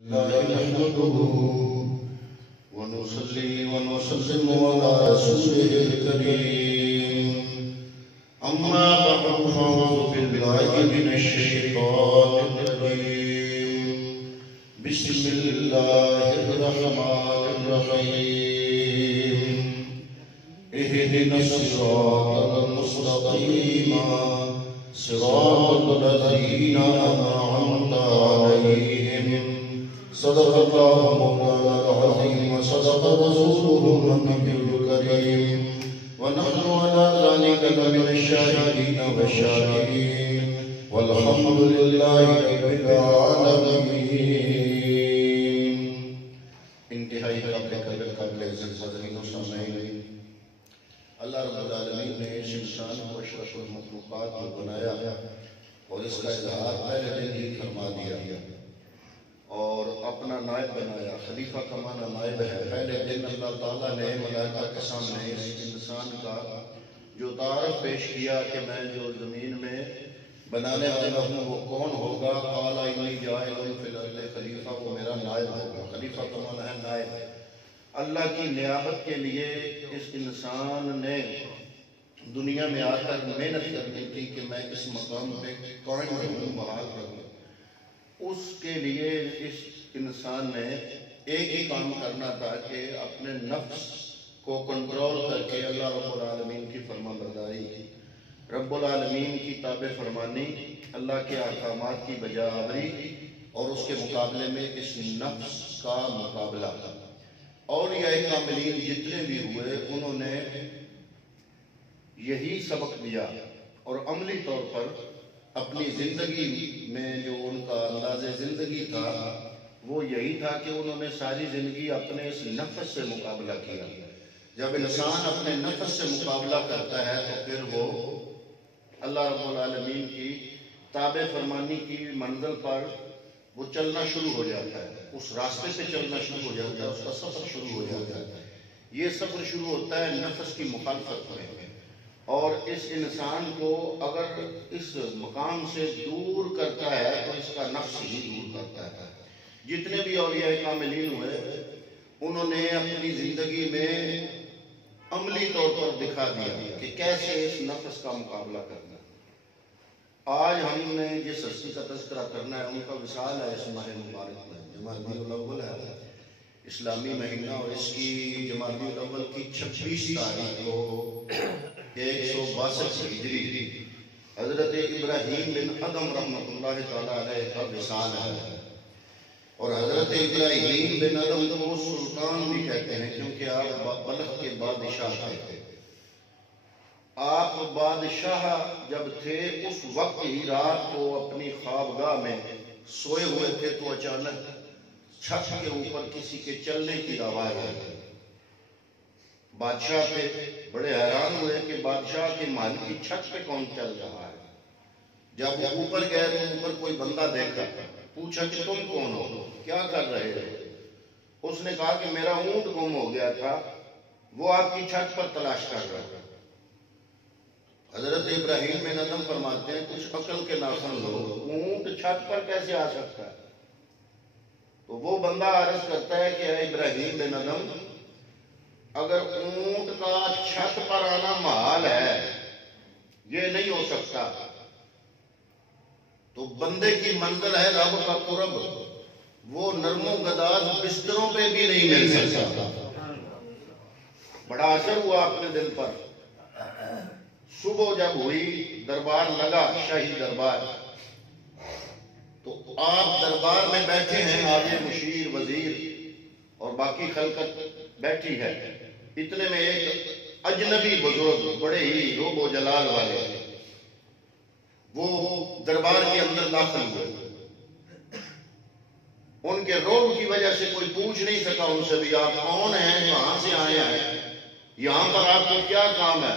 نحمده ونصلي ونسلم على رسوله الكريم أما بعد فأعوذ بالله من الشيطان الرجيم بسم الله الرحمن الرحيم اهدنا الصراط المستقيم صراط الذين أنعمت عليهم صدق الله مولانا العظيم وصدق رسوله النبي الكريم ونحن على ذلك لمن الشاهدين والشاكرين والحمد لله رب العالمين. انتہائی قابل عزت حضرین و سامعین، اللہ رب العالمین نے اس انسان کو اشرف المخلوقات کو بنایا اور اس کا اظہار پہلے دن ہی فرما دیا اور اپنا نائب بنایا. خلیفہ کا معنی نائب ہے. پہلے دن اللہ تعالیٰ نے ملائکہ کے سامنے اس انسان کا جو تعارف پیش کیا کہ میں جو زمین میں بنانے والا ہوں وہ کون ہوگا. قال انی جاعل فی الارض خلیفہ، وہ میرا نائب ہوگا. خلیفہ کا معنی ہے نائب. اللہ کی نیابت کے لیے اس انسان نے دنیا میں آ کر محنت کرنی تھی کہ میں اس مقام پہ قائم رہوں، بحال رہوں. اس کے لیے اس انسان نے ایک ہی کام کرنا تھا کہ اپنے نفس کو کنٹرول کر کے اللہ رب العالمین کی فرما برداری، رب العالمین کی تابع فرمانی، اللہ کے احکامات کی بجا آوری اور اس کے مقابلے میں اس نفس کا مقابلہ. اولیاء کاملین جتنے بھی ہوئے انہوں نے یہی سبق دیا اور عملی طور پر اپنی زندگی میں جو ان کا انداز زندگی تھا وہ یہی تھا کہ انہوں نے ساری زندگی اپنے اس نفس سے مقابلہ کیا. جب انسان اپنے نفس سے مقابلہ کرتا ہے تو پھر وہ اللہ رب العالمین کی تابع فرمانی کی منزل پر وہ چلنا شروع ہو جاتا ہے، اس راستے سے چلنا شروع ہو جاتا ہے، اس کا سفر شروع ہو جاتا ہے. یہ سفر شروع ہوتا ہے نفس کی مخالفت میں، اور اس انسان کو اگر اس مقام سے دور کرتا ہے تو اس کا نفس ہی دور کرتا ہے. جتنے بھی اولیاء کاملین ہوئے انہوں نے اپنی زندگی میں عملی طور پر دکھا دیا کہ کیسے اس نفس کا مقابلہ کرنا. آج ہم نے جس ہستی کا تذکرہ کرنا ہے ان کا وصال ہے اس ماہ مبارک میں. جمادی الاول ہے اسلامی مہینہ، اور اس کی جمادی الاول کی 26 تاریخ کو 162 ہجری حضرت ابراہیم بن ادم رحمۃ اللہ تعالیٰ علیہ کا وصال ہے. اور حضرت ابراہیم بن ادم کو سلطان بھی کہتے ہیں کیونکہ آپ بلخ کے بادشاہ تھے. آپ بادشاہ جب تھے اس وقت ہی رات کو اپنی خوابگاہ میں سوئے ہوئے تھے تو اچانک چھت کے اوپر کسی کے چلنے کی آواز آئی. بادشاہ تھے، بڑے حیران ہوئے کہ بادشاہ کے محل کی چھت پہ کون چل رہا ہے. جب وہ اوپر گئے تو اوپر کوئی بندہ دیکھا، پوچھا کہ تم کون ہو، کیا کر رہے ہو. اس نے کہا کہ میرا اونٹ گم ہو گیا تھا، وہ آپ کی چھت پر تلاش کر رہا تھا. حضرت ابراہیم بن ادم فرماتے ہیں کچھ عقل کے ناخن لوگ، اونٹ چھت پر کیسے آ سکتا ہے. تو وہ بندہ عرض کرتا ہے کہ اے ابراہیم بن ادم، اگر اونٹ کا چھت پر آنا محال ہے، یہ نہیں ہو سکتا، تو بندے کی منزل ہے رب کا قرب، وہ نرم و گداز بستروں پہ بھی نہیں مل سکتا. بڑا اثر ہوا اپنے دل پر. صبح جب ہوئی دربار لگا، شاہی دربار، تو آپ دربار میں بیٹھے ہیں، آگے مشیر وزیر اور باقی خلقت بیٹھی ہے. اتنے میں ایک اجنبی بزرگ بڑے ہی روب و جلال والے وہ دربار کے اندر داخل ہوئے. ان کے روب کی وجہ سے کوئی پوچھ نہیں سکا ان سے بھی آپ کون ہیں، کہاں سے آئے ہیں، یہاں پر آپ کو کیا کام ہے.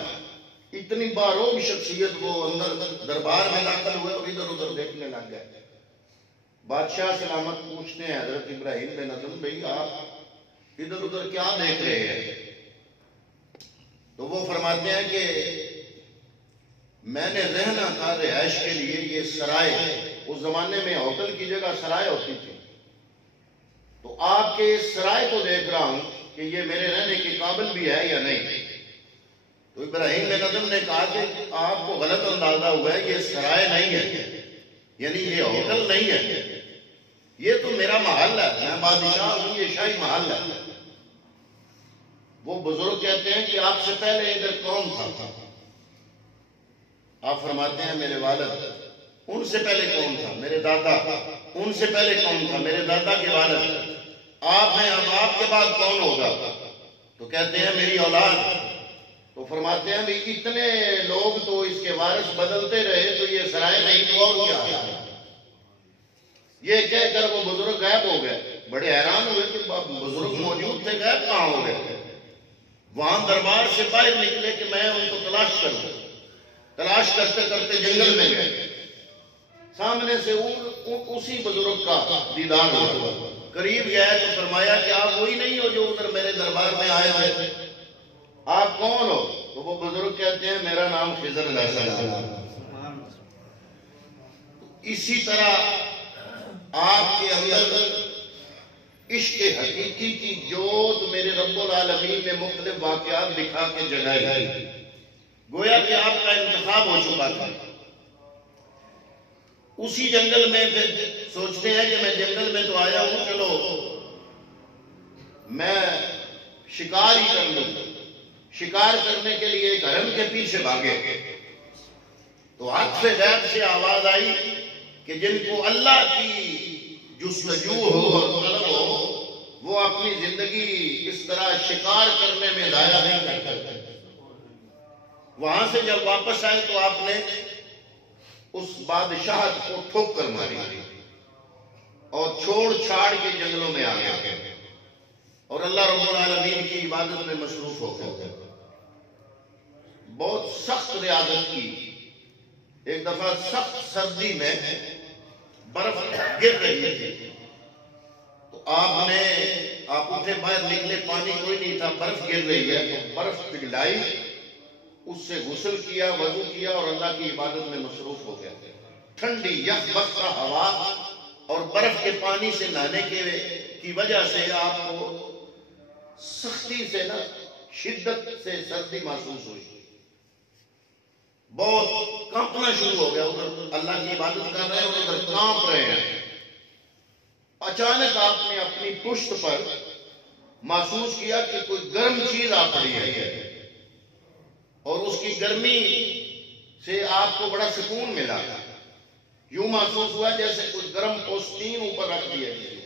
اتنی باروب شخصیت وہ اندر دربار میں داخل ہوئے اور ادھر ادھر دیکھنے لگ گئے. بادشاہ سلامت پوچھتے ہیں حضرت ابراہیم بن ادم، بھئی آپ ادھر ادھر کیا دیکھ رہے ہیں. تو وہ فرماتے ہیں کہ میں نے رہنا تھا رہائش کے لیے یہ سرائے، اس زمانے میں ہوٹل کی جگہ سرائے ہوتی تھی، آپ کے سرائے کو دیکھ رہا ہوں کہ یہ میرے رہنے کے قابل بھی ہے یا نہیں۔ تو ابراہیم بن ادم نے کہا کہ آپ کو غلط اندازہ ہوا ہے، یہ سرائے نہیں ہے، یعنی یہ ہوٹل نہیں ہے، یہ تو میرا محل ہے، میں بادشاہ ہوں، یہ شاہی محل ہے۔ وہ بزرگ کہتے ہیں کہ آپ سے پہلے ادھر کون تھا؟ آپ فرماتے ہیں میرے والد۔ ان سے پہلے کون تھا؟ میرے دادا۔ ان سے پہلے کون تھا؟ میرے دادا کے والد۔ آپ ہیں، اب آپ کے بعد کون ہوگا؟ تو کہتے ہیں میری اولاد۔ تو فرماتے ہیں بھی اتنے لوگ تو اس کے وارث بدلتے رہے تو یہ سرائے نہیں تو اور کیا ہے؟ یہ کہہ کر وہ بزرگ غائب ہو گئے۔ بڑے حیران ہوئے کہ بزرگ موجود تھے، غائب کہاں ہو گئے؟ وہاں دربار سے باہر نکلے کہ میں ان کو تلاش کروں۔ تلاش کرتے کرتے جنگل میں گئے، سامنے سے اسی بزرگ کا دیدار ہوا۔ قریب گئے تو فرمایا کہ آپ وہی نہیں ہو جو ادھر میرے دربار میں آئے تھے، آپ کون ہو؟ تو وہ بزرگ کہتے ہیں میرا نام خضر علیہ السلام۔ اسی طرح آپ کے اندر عشق حقیقی کی جوت میرے رب العالمین نے مختلف واقعات دکھا کے جگائی، گویا کہ آپ کا انتخاب ہو چکا تھا۔ اسی جنگل میں پھر سوچتے ہیں کہ میں جنگل میں تو آیا ہوں، چلو میں شکار ہی کر لوں۔ شکار کرنے کے لیے ایک ہرن کے پیچھے بھاگے تو عطف غیب سے آواز آئی کہ جن کو اللہ کی جستجو ہو اور طلب ہو وہ اپنی زندگی اس طرح شکار کرنے میں ضائع نہیں کرتے۔ وہاں سے جب واپس آئے تو آپ نے اس بادشاہت کو ٹھوک کر ماری اور چھوڑ چھاڑ کے جنگلوں میں آ گیا اور اللہ رب العالمین کی عبادت میں مصروف ہو گئے۔ بہت سخت ریاضت کی۔ ایک دفعہ سخت سردی میں برف گر رہی تھی تو آپ اٹھے باہر نکلے، پانی کوئی نہیں تھا، برف گر رہی ہے تو برف پگھلائی، اس سے غسل کیا، وضو کیا اور اللہ کی عبادت میں مصروف ہو گیا۔ ٹھنڈی یخبختہ ہوا اور برف کے پانی سے نہانے کی وجہ سے آپ کو سختی سے شدت سے سردی محسوس ہوئی، بہت کانپنا شروع ہو گیا۔ ادھر اللہ کی عبادت کر رہے ہیں اور ادھر کانپ رہے ہیں۔ اچانک آپ نے اپنی پشت پر محسوس کیا کہ کوئی گرم چیز آ پڑی ہے اور اس کی گرمی سے آپ کو بڑا سکون ملا۔ یوں محسوس ہوا جیسے کوئی گرم پوستین اوپر رکھ دیا گیا۔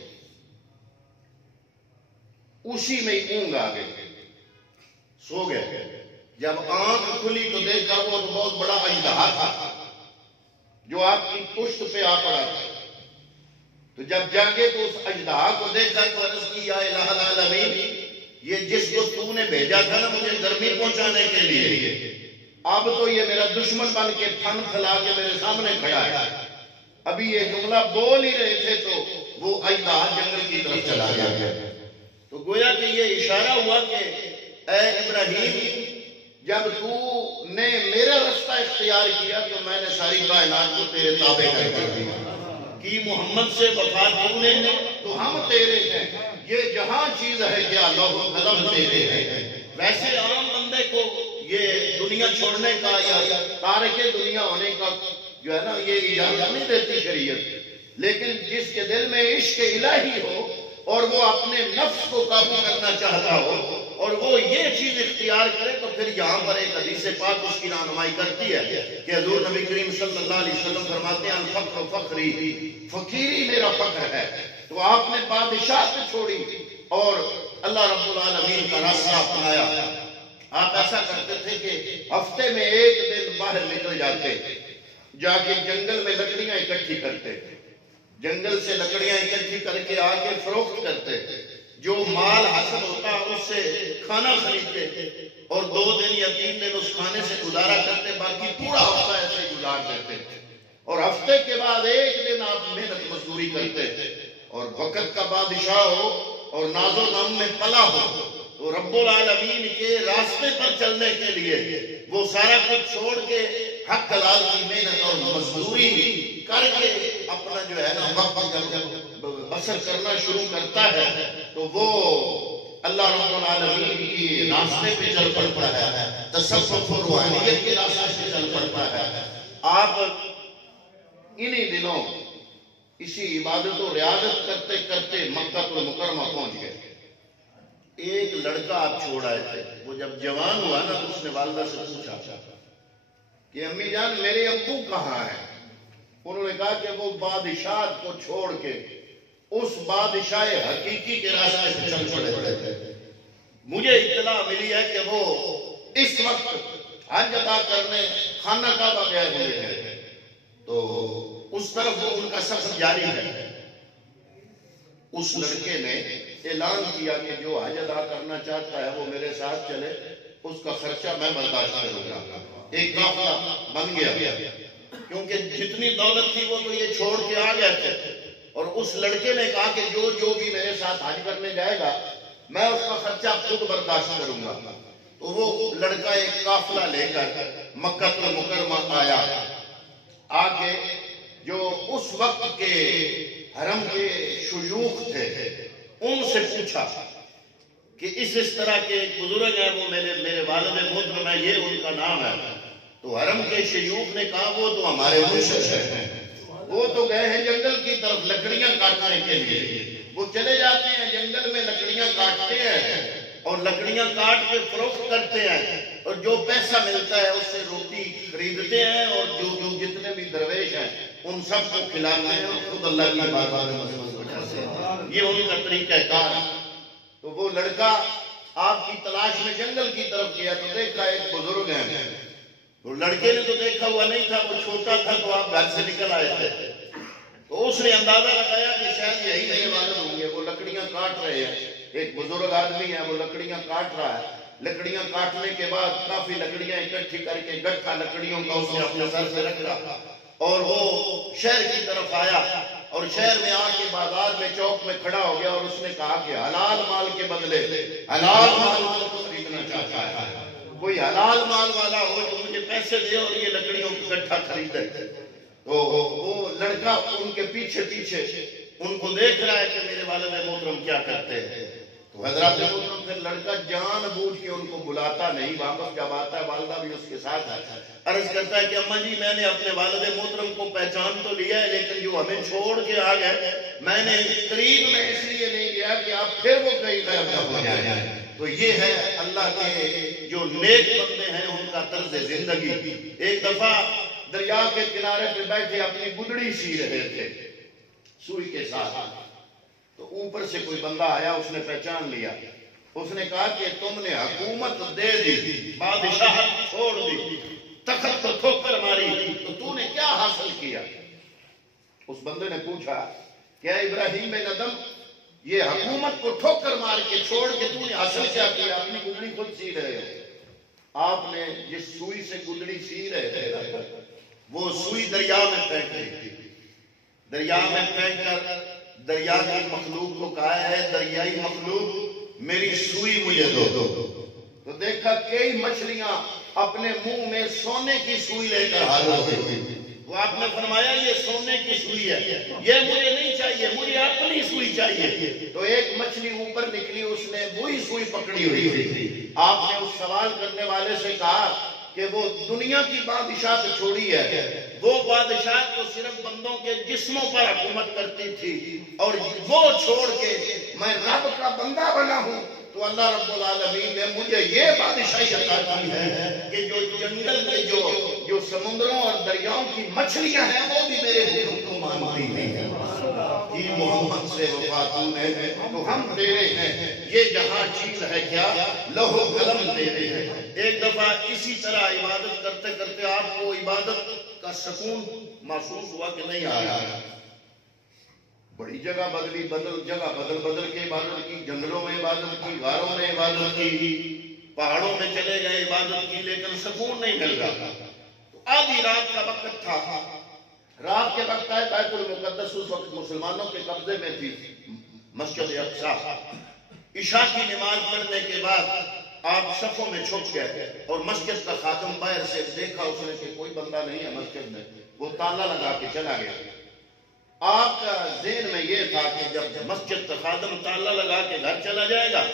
اسی میں اونگ آ گئی، سو گئے۔ جب آنکھ کھلی تو دیکھا وہ تو بہت بڑا اژدہا تھا جو آپ کی پشت پہ آ پڑا تھا۔ تو جب جاگے تو اس اژدہا کو دیکھا تو عرض کی یا الہ العالمین، یہ جس کو تو نے بھیجا تھا نا مجھے گرمی پہنچانے کے لیے، اب تو یہ میرا دشمن بن کے پھن پھیلا کے میرے سامنے کھڑا ہے۔ ابھی یہ جملہ بول ہی رہے تھے تو وہ اژدہا جنگل کی طرف چلا گیا۔ تو گویا کہ یہ اشارہ ہوا کہ اے ابراہیم، جب تو نے میرا رستہ اختیار کیا تو میں نے ساری کائنات کو تیرے تابع کر دیا۔ کی محمد سے وفا تو نے تو ہم تیرے ہیں، یہ جہاں چیز ہے کیا لوح قلم تیرے ہیں۔ ویسے عام بندے کو یہ دنیا چھوڑنے کا یا تارک دنیا ہونے کا جو ہے نا یہ اجازت نہیں دیتی شریعت، لیکن جس کے دل میں عشق الہی ہو اور وہ اپنے نفس کو قابو کرنا چاہتا ہو اور وہ یہ چیز اختیار کرے تو پھر یہاں پر ایک حدیث پاک اس کی رہنمائی کرتی ہے کہ حضور نبی کریم صلی اللہ علیہ وسلم فرماتے ہیں الفقر فخری، فقیری میرا فخر ہے۔ تو آپ نے بادشاہت چھوڑی اور اللہ رب العالمین کا راستہ اپنایا۔ آپ ایسا کرتے تھے کہ ہفتے میں ایک دن باہر نکل جاتے، جا کے جنگل میں لکڑیاں اکٹھی کرتے، جنگل سے لکڑیاں اکٹھی کر کے آ کے فروخت کرتے، جو مال حاصل ہوتا اس سے کھانا خریدتے اور 2 دن یا 3 دن اس کھانے سے گزارا کرتے، باقی پورا ہفتہ ایسے گزار دیتے اور ہفتے کے بعد ایک دن آپ محنت مزدوری کرتے اور وقت کا بادشاہ ہو اور ناز و نام میں پلا ہو تو رب العالمین کے راستے پر چلنے کے لیے وہ سارا کچھ چھوڑ کے حق حلال کی محنت اور مزدوری کر کے اپنا جو ہے نا وقت بسر کرنا شروع کرتا ہے تو وہ اللہ رب العالمین کی راستے پہ چل پڑتا ہے، تصوف و روحانیت کے راستے پہ چل پڑتا ہے۔ آپ انہی دنوں اسی عبادت و ریاضت کرتے کرتے مکہ المکرمہ پہنچ گئے۔ ایک لڑکا آپ چھوڑ آئے تھے، وہ جب جوان ہوا نا تو اس نے والدہ سے پوچھا کہ امی جان میرے ابو کہاں ہیں؟ انہوں نے کہا کہ وہ بادشاہ کو چھوڑ کے اس بادشاہ حقیقی کے راستے پہ چل پڑے تھے۔ مجھے اطلاع ملی ہے کہ وہ اس وقت حج ادا کرنے خانہ کعبہ گئے ہوئے ہیں، تو اس طرف وہ ان کا سفر جاری ہے۔ اس لڑکے نے اعلان کیا کہ جو حج ادا کرنا چاہتا ہے وہ میرے ساتھ چلے، اس کا خرچہ میں برداشت کروں گا۔ ایک قافلہ بن گیا، کیونکہ جتنی دولت تھی وہ تو یہ چھوڑ کے آ گئے تھے، اور اس لڑکے نے کہا کہ جو بھی میرے ساتھ حج کرنے جائے گا میں اس کا خرچہ خود برداشت کروں گا۔ تو وہ لڑکا ایک قافلہ لے کر مکہ المکرمہ آیا۔ آگے جو اس وقت کے حرم کے شیوخ تھے ان سے پوچھا کہ اس طرح کے ایک بزرگ ہیں، وہ میرے والد محترم ہے، یہ ان کا نام ہے۔ تو حرم کے شیوخ نے کہا وہ تو ہمارے مرشد ہیں، وہ تو گئے ہیں جنگل کی طرف لکڑیاں کاٹنے کے لیے، وہ چلے جاتے ہیں جنگل میں لکڑیاں کاٹتے ہیں اور لکڑیاں کاٹ کے فروخت کرتے ہیں، اور جو پیسہ ملتا ہے اس سے روٹی خریدتے ہیں، اور جو جتنے بھی درویش ہیں ان سب کو کھلاتے ہیں اور خود اللہ کی بارگاہ میں مصروف کرتے ہیں۔ یہ ان کا طریقہ کار ہے۔ تو وہ لڑکا آپ کی تلاش میں جنگل کی طرف گیا تو دیکھا ایک بزرگ ہیں۔ وہ لڑکے نے تو دیکھا ہوا نہیں تھا، وہ چھوٹا تھا تو آپ گھر سے نکل آئے تھے، تو اس نے اندازہ لگایا کہ شاید یہی میرے والد ہوں گے۔ وہ لکڑیاں کاٹ رہے ہیں، ایک بزرگ آدمی ہے وہ لکڑیاں کاٹ رہا ہے۔ لکڑیاں کاٹنے کے بعد کافی لکڑیاں اکٹھی کر کے گٹھا لکڑیوں کا اس نے اپنے سر سے رکھا، اور وہ شہر کی طرف آیا، اور شہر میں آ کے بازار میں چوک میں کھڑا ہو گیا، اور اس نے کہا کہ حلال مال کے بدلے حلال مال کو خریدنا چاہتا ہے، کوئی حلال مال والا ہو جو مجھے پیسے دے اور یہ لکڑیوں کو گٹھا خریدے۔ تو وہ لڑکا ان کے پیچھے پیچھے ان کو دیکھ رہا ہے کہ میرے والد محترم کیا کرتے ہیں۔ تو حضرات محترم پھر لڑکا جان بوجھ کے ان کو بلاتا نہیں، واپس جب آتا ہے والدہ بھی اس کے ساتھ عرض کرتا ہے کہ اماں جی میں نے اپنے والد محترم کو پہچان تو لیا ہے، لیکن جو ہمیں چھوڑ کے آ گئے میں نے قریب میں اس لیے نہیں گیا کہ آپ پھر وہ کہیں غائب نہ ہو جائیں۔ تو یہ ہے اللہ کے جو نیک بندے ہیں ان کا طرز زندگی۔ ایک دفعہ دریا کے کنارے پہ بیٹھے اپنی گدڑی سی رہے تھے سوئی کے ساتھ، تو اوپر سے کوئی بندہ آیا، اس نے پہچان لیا، اس نے کہا کہ تم نے حکومت دے دی، بادشاہت چھوڑ دی، تخت کو ٹھوکر ماری، تو تو نے کیا حاصل کیا؟ اس بندے نے پوچھا کہ اے ابراہیم بن ادم، یہ حکومت کو ٹھوکر مار کے چھوڑ کے تو نے حاصل کیا کیا؟ اپنی گدڑی خود سی رہے ہو۔ آپ نے جس سوئی سے گدڑی سی رہے تھے وہ سوئی دریا میں پھینک دی، دریا میں پھینک کر دریا کی مخلوق کو کہا ہے دریائی مخلوق میری سوئی مجھے دو۔ تو دیکھا کئی مچھلیاں اپنے منہ میں سونے کی سوئی لے کر حاضر ہوئی۔ وہ آپ نے فرمایا یہ سونے کی سوئی ہے، یہ مجھے نہیں چاہیے، مجھے اپنی سوئی چاہیے۔ تو ایک مچھلی اوپر نکلی، اس نے وہی سوئی پکڑی ہوئی تھی۔ آپ نے اس سوال کرنے والے سے کہا کہ وہ دنیا کی بادشاہت چھوڑی ہے، وہ بادشاہت تو صرف بندوں کے جسموں پر حکومت کرتی تھی، اور وہ چھوڑ کے میں رب کا بندہ بنا ہوں، تو اللہ رب العالمین نے مجھے یہ بادشاہی عطا کی ہے کہ جو جنگل کے جو سمندروں اور دریاؤں کی مچھلیاں ہیں وہ بھی میرے حکم کو مانتی ہیں۔ یہ محمد سے وفاتون ہے تو ہم تیرے ہیں، یہ جہاں چیز ہے کیا لوح و قلم تیرے ہیں۔ ایک دفعہ اسی طرح عبادت کرتے کرتے آپ کو عبادت کا سکون محسوس ہوا کہ نہیں آیا؟ بڑی جگہ جگہ بدل کے عبادت کی، جنگلوں میں عبادت کی، غاروں میں عبادت کی، پہاڑوں میں چلے گئے عبادت کی، لیکن سکون نہیں مل رہا۔ تو آدھی رات کا وقت تھا، رات کے وقت ہے، بیت المقدس اس وقت مسلمانوں کے قبضے میں تھی، مسجد اقصی۔ عشاء کی نماز پڑھنے کے بعد آپ صفوں میں چھپ گئے، اور مسجد کا خادم باہر سے دیکھا اس نے کہ کوئی بندہ نہیں ہے مسجد میں، وہ تالا لگا کے چلا گیا۔ آپ کا ذہن میں یہ تھا کہ جب مسجد کا خادم تالا لگا کے گھر چلا جائے گا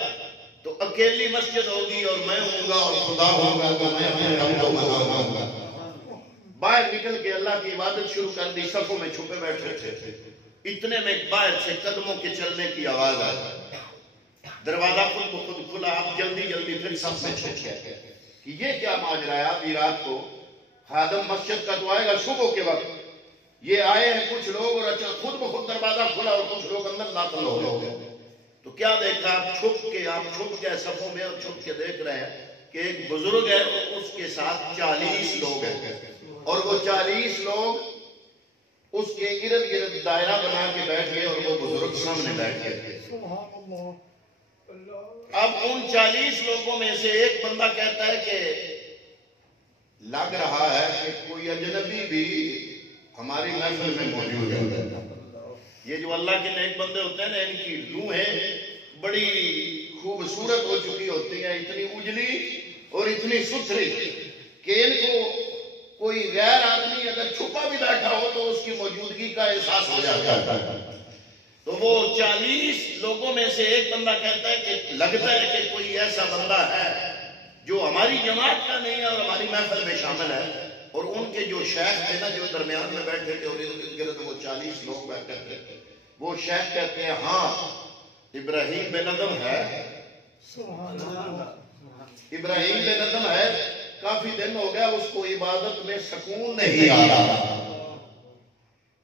تو اکیلی مسجد ہوگی اور میں ہوں گا اور خدا ہوگا تو میں اپنے رب کو مناؤں گا. باہر نکل کے اللہ کی عبادت شروع کر دی. صفوں میں چھپے بیٹھے تھے. اتنے میں باہر سے قدموں کے چلنے کی آواز آئی. دروازہ خود بخود کھلا. آپ جلدی جلدی پھر سب میں چھپ گئے کہ یہ کیا ماجرا ہے. ابھی رات کو خادم مسجد کا تو آئے گا صبح کے وقت. یہ آئے ہیں کچھ لوگ اور اچھا خود بخود دروازہ کھلا اور کچھ لوگ اندر داخل ہو گئے. تو کیا دیکھا؟ آپ چھپ کے صفوں میں اور چھپ کے دیکھ رہے ہیں کہ ایک بزرگ ہے اور اس کے ساتھ 40 لوگ ہیں اور وہ 40 لوگ اس کے ارد گرد دائرہ بنا کے بیٹھ گئے اور وہ بزرگ سامنے بیٹھ گئے. اب ان 40 لوگوں میں سے ایک بندہ کہتا ہے کہ لگ رہا ہے کہ کوئی اجنبی بھی ہماری محفل میں موجود ہے. یہ جو اللہ کے نیک بندے ہوتے ہیں نا ان کی روحیں بڑی خوبصورت ہو چکی ہوتی ہیں. اتنی اجلی اور اتنی ستھری کہ ان کو کوئی غیر آدمی اگر چھپا بھی بیٹھا ہو تو اس کی موجودگی کا احساس ہو جاتا ہے. تو وہ 40 لوگوں میں سے ایک بندہ کہتا ہے کہ لگتا ہے کہ کوئی ایسا بندہ ہے جو ہماری جماعت کا نہیں ہے اور ہماری محفل میں شامل ہے. اور ان کے جو شیخ تھے نا جو درمیان میں بیٹھے تھے اور ارد گرد وہ 40 لوگ بیٹھے تھے وہ شیخ کہتے ہیں ہاں ابراہیم بن ادم ہے. ابراہیم بن ادم ہے. کافی دن ہو گیا اس کو عبادت میں سکون نہیں آ رہا.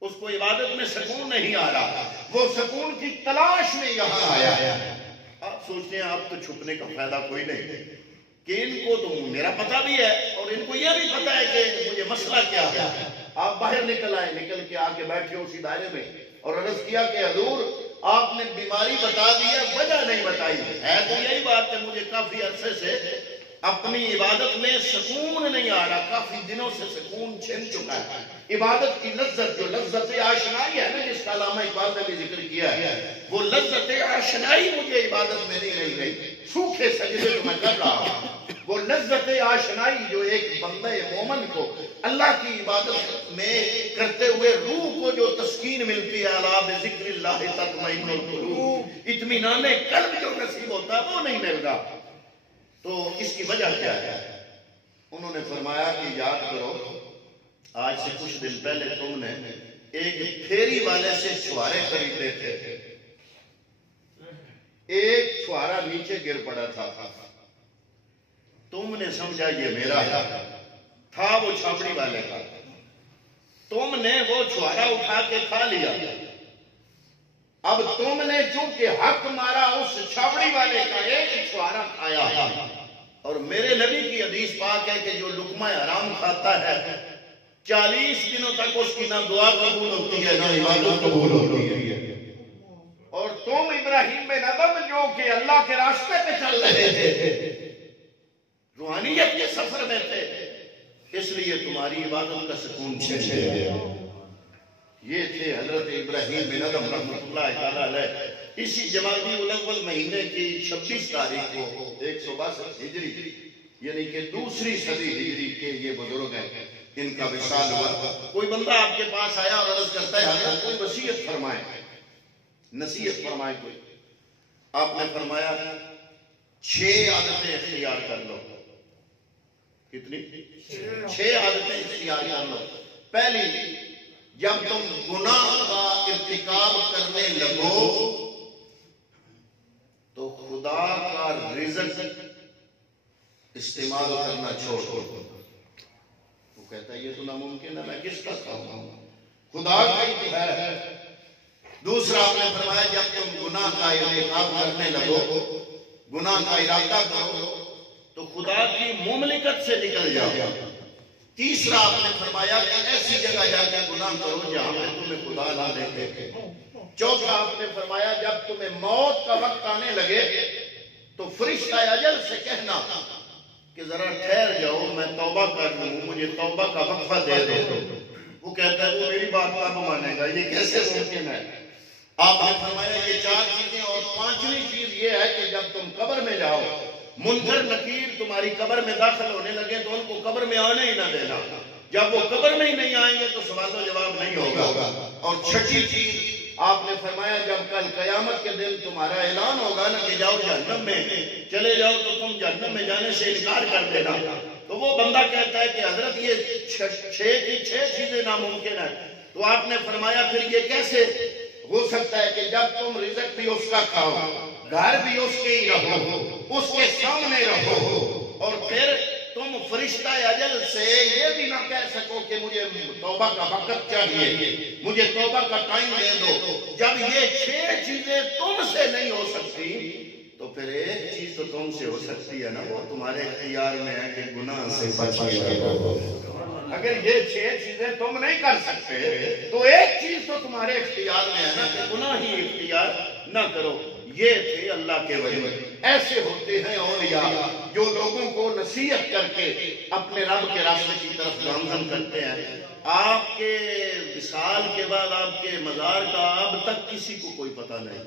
اس کو عبادت میں سکون نہیں آ رہا. وہ سکون کی تلاش میں یہاں آیا ہے. آپ سوچتے ہیں آپ تو چھپنے کا فائدہ کوئی نہیں کہ ان کو تو میرا پتہ بھی ہے اور ان کو یہ بھی پتہ ہے کہ مجھے مسئلہ کیا ہے. آپ باہر نکل آئے. نکل کے آ کے بیٹھے اسی دائرے میں اور عرض کیا کہ حضور آپ نے بیماری بتا دی ہے وجہ نہیں بتائی ہے تو یہی بات ہے مجھے کافی عرصے سے اپنی عبادت میں سکون نہیں آ رہا. کافی دنوں سے سکون چھن چکا ہے. عبادت کی لذت جو لذت آشنائی ہے نا جس کا علامہ اقبال نے بھی ذکر کیا ہے وہ لذت آشنائی مجھے عبادت میں نہیں رہ گئی. سوکھے سجدے تو میں کر رہا ہوں. وہ لذت آشنائی جو ایک بندہ مومن کو اللہ کی عبادت میں کرتے ہوئے روح کو جو تسکین ملتی ہے الا بذکر اللہ تطمئن القلوب اطمینان قلب جو نصیب ہوتا ہے وہ نہیں مل رہا. تو اس کی وجہ کیا ہے؟ انہوں نے فرمایا کہ یاد کرو آج سے کچھ دن پہلے تم نے ایک پھیری والے سے چھوارے خریدے تھے. ایک چھوارا نیچے گر پڑا تھا. تم نے سمجھا یہ میرا ہے. تھا وہ چھاپڑی والے کا. تم نے وہ چھوارا اٹھا کے کھا لیا. اب تم نے چونکہ حق مارا اس چھاپڑی والے کا ایک چھوارا کھایا. اور میرے نبی کی حدیث پاک ہے کہ جو لقمہ حرام کھاتا ہے 40 دنوں تک اس کی نہ دعا قبول ہوتی ہے نہ عبادت قبول ہوتی ہے. اور تم ابراہیم بن ادم جو کہ اللہ کے راستے پہ چل رہے تھے روحانیت کے سفر میں تھے اس لیے تمہاری عبادت کا سکون چھن گیا. یہ تھے حضرت ابراہیم بن ادم رحمۃ اللہ تعالی علیہ. اسی جمادی الاول مہینے کی 26 تاریخ کو 162 ہجری یعنی کہ دوسری صدی ہجری کے یہ بزرگ ہیں. ان کا وصال ہوا. کوئی بندہ آپ کے پاس آیا اور عرض کرتا ہے حضرت کوئی وصیت فرمائے نصیحت فرمائے کوئی. آپ نے فرمایا 6 عادتیں اختیار کر لو. کتنی؟ 6 عادتیں اختیار کر لو. پہلی جب تم گناہ کا ارتکاب کرنے لگو تو خدا کا رزق استعمال کرنا چھوڑ دو. وہ کہتا ہے یہ تو ناممکن ہے میں کس کا کھاؤں خدا کا ہی تو ہے. دوسرا آپ نے فرمایا جب تم گناہ کا ارتکاب کرنے لگو گناہ کا ارادہ کرو تو خدا کی مملکت سے نکل جاؤ. تیسرا آپ نے فرمایا کہ ایسی جگہ جا کے گناہ کرو جہاں پہ تمہیں خدا نہ دیکھے. چوتھا آپ نے فرمایا جب تمہیں موت کا وقت آنے لگے تو فرشتہ اجل سے کہنا کہ ذرا ٹھہر جاؤ میں توبہ کر لوں مجھے توبہ کا وقفہ دے دو. وہ کہتا ہے وہ میری بات کب مانے گا یہ کیسے ممکن ہے. آپ نے فرمایا یہ 4 چیزیں اور 5ویں چیز یہ ہے کہ جب تم قبر میں جاؤ منکر نکیر تمہاری قبر میں داخل ہونے لگے تو ان کو قبر میں آنے ہی نہ دینا. جب وہ قبر میں ہی نہیں آئیں گے تو سوال و جواب نہیں ہوگا۔ اور چھٹی چیز آپ نے فرمایا جب کل قیامت کے دن تمہارا اعلان ہوگا نا کہ جاؤ جہنم میں چلے جاؤ، تو تم جہنم میں جانے سے انکار کر دینا، تو وہ بندہ کہتا ہے کہ حضرت یہ چھ چیزیں ناممکن ہیں۔ تو آپ نے فرمایا پھر یہ کیسے ہو سکتا ہے کہ جب تم رزق بھی اس کا کھاؤ، گھر بھی اس کے ہی رہو، اس کے سامنے رہو، اور پھر تم فرشتہ اجل سے یہ بھی نہ کہہ سکو کہ مجھے توبہ کا وقت چاہیے، مجھے توبہ کا ٹائم دے دو۔ جب یہ 6 چیزیں تم سے نہیں ہو سکتی تو پھر ایک چیز تو تم سے ہو سکتی ہے نا، وہ تمہارے اختیار میں ہے کہ گناہ سے بچ جاؤ۔ اگر یہ 6 چیزیں تم نہیں کر سکتے تو ایک چیز تو تمہارے اختیار میں ہے نا کہ گناہ ہی اختیار نہ کرو۔ یہ تھے اللہ کے ولی۔ ایسے ہوتے ہیں اولیاء جو لوگوں کو نصیحت کر کے اپنے رب کے راستے کی طرف گامزن کرتے ہیں۔ آپ کے وصال کے بعد آپ کے مزار کا اب تک کسی کو کوئی پتہ نہیں۔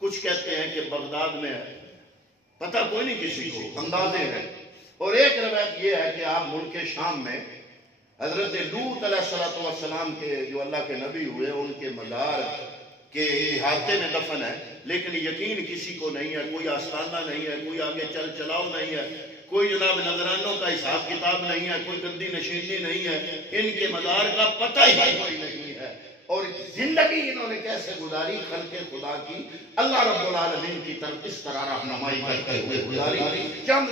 کچھ کہتے ہیں کہ بغداد میں ہے، پتہ کوئی نہیں کسی کو، اندازے ہیں۔ اور ایک روایت یہ ہے کہ آپ ملک شام میں حضرت لوط علیہ السلام کے جو اللہ کے نبی ہوئے ان کے مزار کے احاطے میں دفن ہے، لیکن یقین کسی کو نہیں ہے، کوئی آستانہ نہیں ہے، کوئی آگے چل چلاؤ نہیں ہے، کوئی جناب نظرانوں کا حساب کتاب نہیں ہے، کوئی گدی نشینی نہیں ہے، ان کے مزار کا پتہ ہی کوئی نہیں ہے۔ اور زندگی انہوں نے کیسے گزاری خلق خدا کی اللہ رب العالمین کی طرف اس طرح رہنمائی کرتے ہوئے گزاری۔ چند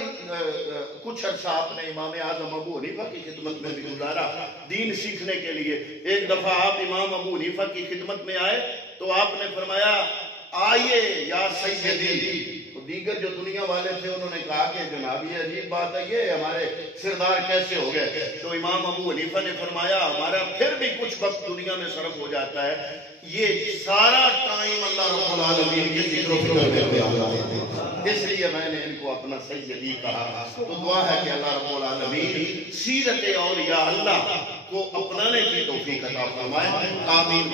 کچھ عرصہ آپ نے امام اعظم ابو حنیفہ کی خدمت میں بھی گزارا دین سیکھنے کے لیے۔ ایک دفعہ آپ امام ابو حنیفہ کی خدمت میں آئے تو آپ نے فرمایا آئیے یا سیدی۔ تو دیگر جو دنیا والے تھے انہوں نے کہا کہ جناب یہ عجیب بات ہے، یہ ہمارے سردار کیسے ہو گئے؟ تو امام ابو حنیفہ نے فرمایا ہمارا پھر بھی کچھ وقت دنیا میں صرف ہو جاتا ہے، یہ سارا ٹائم اللہ رب العالمین کے ذکر و فکر میں گزارا ہے، اس لیے میں نے ان کو اپنا سیدی کہا۔ تو دعا ہے کہ اللہ رب العالمین سیرت اولیاء اللہ کو اپنانے کی توفیق عطا فرمائے۔ آمین۔